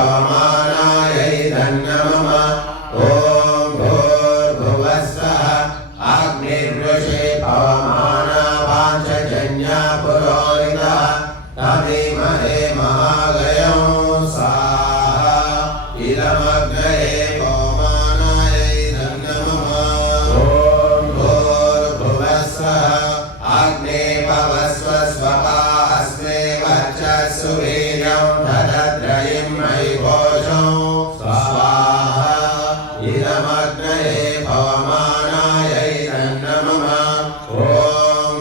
पवमानायै नमः ॐ भूर्भुवस्सः अग्निर्वृषे पवमाना वाञ्छजन्या पुरोहितः तमीमहे महागयं स्वाहा इदमग्नये पवमानायै नमः ॐ भूर्भुवस्सः अग्ने पवस्व स्वपास्मे वर्चस्सु वीर्यं ददद्रयिं मयि घोषं स्वाहा इदमग्नये पवमानायै नमः ॐ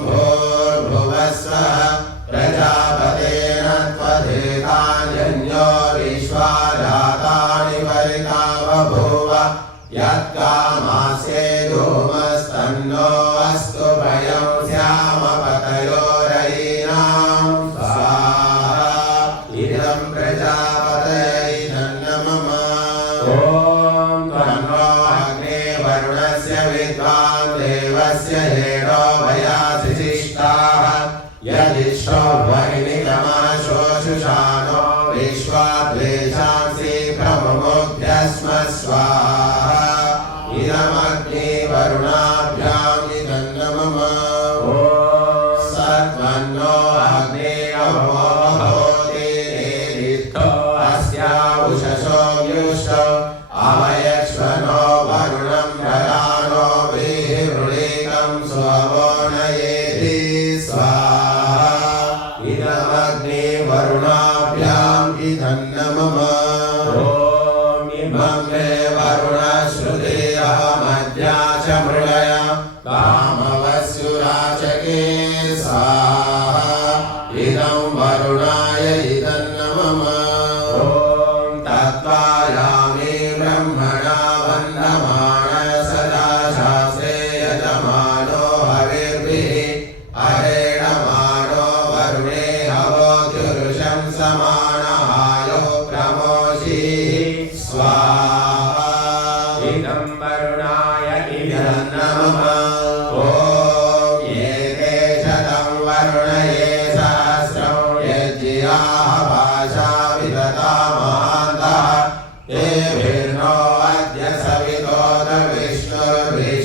भूर्भुवस्सः प्रजापतेन त्वदेतान्यो विश्वाधातानि परिता बभूव यत्कामास्ये धूमस्तन्नो अस्तु भयं श्यामपतयोरयीनां स्वाहा इदं प्रजापतये नमः ॐ तन्नो अग्ने वरुणस्य विद्वान् देवस्य हेडो भयासि शिष्टाः यदिष्टो वह्निगमाशोषुषाणो विश्वाद्वेषांसि प्रमुमुभ्यस्म स्वाहा इदमग्ने वरुणाभ्यां नमः ॐ सत्वन्नो अग्ने अभोति नेदिष्टो अस्या उषसो व्युष्टो अवयक्ष्वनो वरुणं प्रयानो विहृणीकं स्वो नयेति स्वाहा इदमग्ने वरुणाभ्यां नमः ॐ इमं मे वरुणश्रुतेऽहमद्या च मृगय कामवस्युराचके स्वाहा इदं वरुणाय नमः ॐ तत्त्वायामि ब्रह्मणा वन्दमान सदा शास्त्रे यजमानो हविर्भिः अरेणमानो वरुणे हवोऽत्युरुषं समानहायो प्रमोषीः स्वाहा इदं वरुणाय नमः ॐ ये ते शतं वरुणये सहस्रं यज्ञियाः भाषा विदता महान्तः तेभिर्नो अद्य सवितोत विष्णुर्भिः